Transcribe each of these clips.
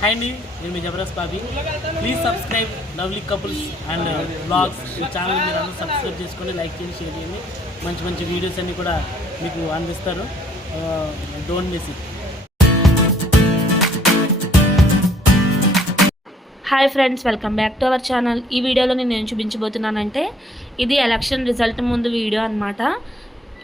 Hi అండి నేను మీ Jabardasth Bobby. Please subscribe lovely couples and blogs ఈ ఛానల్ మీరు అందరూ సబ్స్క్రైబ్ చేసుకోండి లైక్ చేయండి షేర్ చేయండి. మంచి మంచి వీడియోస్ అన్నీ కూడా మీకు అందిస్తారు don't miss it hi friends welcome back to our channel ఈ వీడియోలో నేను ఏం చూపించబోతున్నానంటే ఇది ఎలక్షన్ రిజల్ట్ ముందు వీడియో అనమాట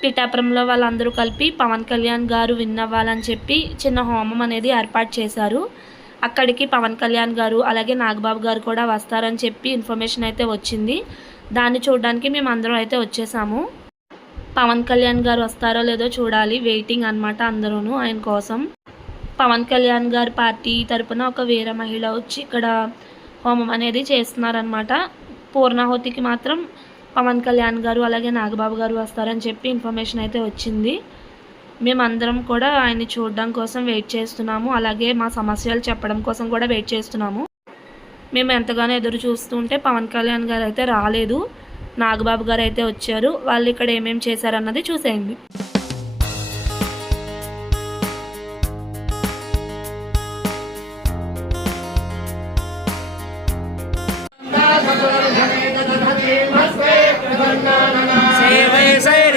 పిఠాపురంలో వాళ్ళందరూ కలిపి పవన్ కళ్యాణ్ గారు విన్ అవ్వాలని చెప్పి చిన్న హోమం అనేది ఏర్పాటు చేశారు. అక్కడికి పవన్ కళ్యాణ్ గారు అలాగే నాగబాబు గారు కూడా వస్తారని చెప్పి ఇన్ఫర్మేషన్ అయితే వచ్చింది. దాన్ని చూడడానికి మేము అందరం అయితే వచ్చేసాము. పవన్ కళ్యాణ్ గారు వస్తారో లేదో చూడాలి. వెయిటింగ్ అన్నమాట అందరూను ఆయన కోసం. పవన్ కళ్యాణ్ గారు పార్టీ తరపున ఒక వీర మహిళ వచ్చి ఇక్కడ హోమం అనేది చేస్తున్నారనమాట పూర్ణాహుతికి మాత్రం పవన్ కళ్యాణ్ గారు అలాగే నాగబాబు గారు వస్తారని చెప్పి ఇన్ఫర్మేషన్ అయితే వచ్చింది. మేమందరం కూడా ఆయన్ని చూడడం కోసం వెయిట్ చేస్తున్నాము. అలాగే మా సమస్యలు చెప్పడం కోసం కూడా వెయిట్ చేస్తున్నాము. మేము ఎంతగానో ఎదురు చూస్తుంటే పవన్ కళ్యాణ్ గారు అయితే రాలేదు. నాగబాబు గారు అయితే వచ్చారు. వాళ్ళు ఇక్కడ ఏమేమి చేశారన్నది చూసేయండి. సేవై సైర్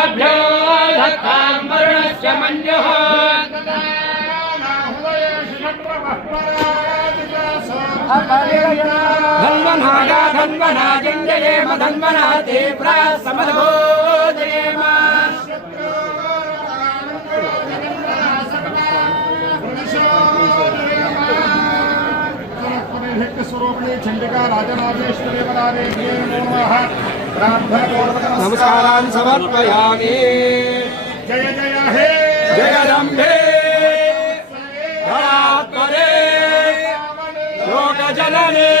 सर्वगुणमस्तभ्यो धत्तां वरुणस्य मञ्जुः धन्वनागा धन्वना जञ्जयेम धन्वना तीव्रा समधोदयेम स्वरूपिणी चंडिका राजराजेश्वरी वरादेव्यै नमो नमः प्रार्थना नमस्कारान् समर्पयामि जय जय हे। जगदम्बे लोक लोकजनने।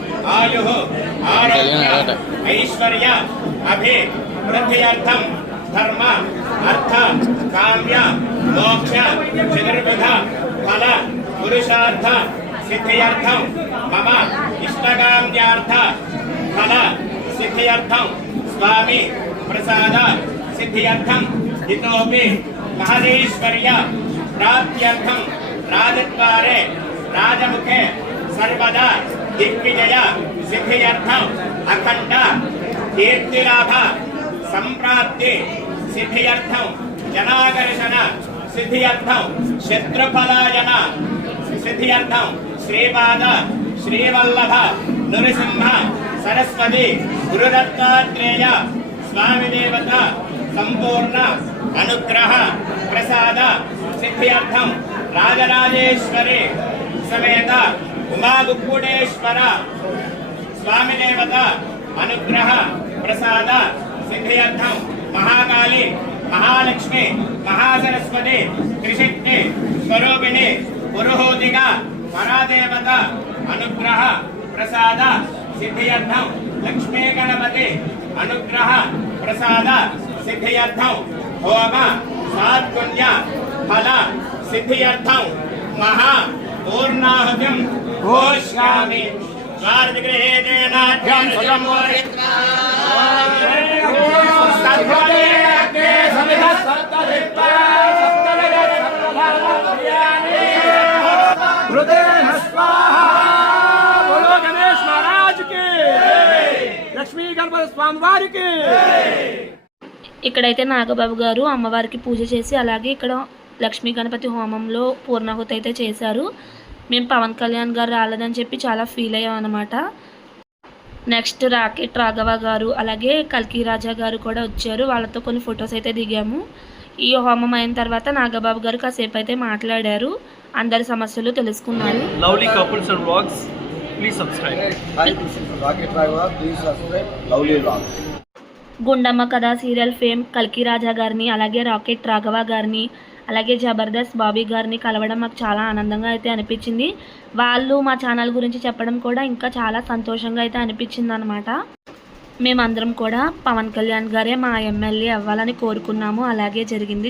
आयुः आरोग्य ऐश्वर्य अभि वृद्ध्यर्थं धर्म अर्थ काम्य मोक्ष चतुर्विध फल पुरुषार्थ सिद्ध्यर्थं मम इष्टकाम्यार्थ फल सिद्ध्यर्थं स्वामी प्रसाद सिद्ध्यर्थं इतोपि महदेश्वर्य प्राप्त्यर्थं राजद्वारे राजमुखे सर्वदा దిగ్విజయ సిద్ధియర్థం అఖండ కీర్తిలాభ సంప్రాప్తి సిద్ధియర్థం జనాకర్షణ సిద్ధియర్థం శత్రుఫలాయన సిద్ధియర్థం శ్రీపాద శ్రీవల్లభ నృసింహ సరస్వతి గురుదత్తాత్రేయ స్వామి దేవత సంపూర్ణ అనుగ్రహ ప్రసాద సిద్ధ్యర్థం రాజరాజేశ్వరి సమేత ಉಮಾದುಗ್ಗುಡೇಶ್ವರ ಸ್ವಾಮಿದೇವತ ಅನುಗ್ರಹ ಪ್ರಸಾದ ಸಿದ್ಧಿಯರ್ಥಂ ಮಹಾಕಾಲಿ ಮಹಾಲಕ್ಷ್ಮಿ ಮಹಾಸರಸ್ವತಿ ತ್ರಿಶಕ್ತಿ ಸ್ವರೂಪಿಣಿ ಪುರುಹೂತಿಗ ಪರಾದೇವತ ಅನುಗ್ರಹ ಪ್ರಸಾದ ಸಿದ್ಧಿಯರ್ಥಂ ಲಕ್ಷ್ಮೀ ಗಣಪತಿ ಅನುಗ್ರಹ ಪ್ರಸಾದ ಸಿದ್ಧಿಯರ್ಥಂ ಹೋಮ ಸಾತ್ಪುಣ್ಯ ಫಲ ಸಿದ್ಧಿಯರ್ಥಂ ಮಹಾ पूर्णाहुतिम స్వార్థగృహేణాఢ్యం స్వయం ఇక్కడైతే నాగబాబు గారు అమ్మవారికి పూజ చేసి అలాగే ఇక్కడ లక్ష్మీ గణపతి హోమంలో పూర్ణాహుతి అయితే చేశారు. మేము పవన్ కళ్యాణ్ గారు రాలేదని చెప్పి చాలా ఫీల్ అయ్యాం అనమాట నెక్స్ట్ రాకెట్ రాఘవ గారు అలాగే కల్కి రాజా గారు కూడా వచ్చారు. వాళ్ళతో కొన్ని ఫొటోస్ అయితే దిగాము. ఈ హోమం అయిన తర్వాత నాగబాబు గారు కాసేపు అయితే మాట్లాడారు. అందరి సమస్యలు తెలుసుకున్నారు. గుండమ్మ కథ సీరియల్ ఫేమ్ కల్కి రాజా గారిని అలాగే రాకెట్ రాఘవ గారిని అలాగే జబర్దస్త్ బాబీ గారిని కలవడం మాకు చాలా ఆనందంగా అయితే అనిపించింది. వాళ్ళు మా ఛానల్ గురించి చెప్పడం కూడా ఇంకా చాలా సంతోషంగా అయితే అనిపించింది అనమాట మేమందరం కూడా పవన్ కళ్యాణ్ గారే మా ఎమ్మెల్యే అవ్వాలని కోరుకున్నాము. అలాగే జరిగింది.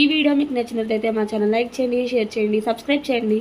ఈ వీడియో మీకు నచ్చినట్లయితే మా ఛానల్ లైక్ చేయండి షేర్ చేయండి సబ్స్క్రైబ్ చేయండి.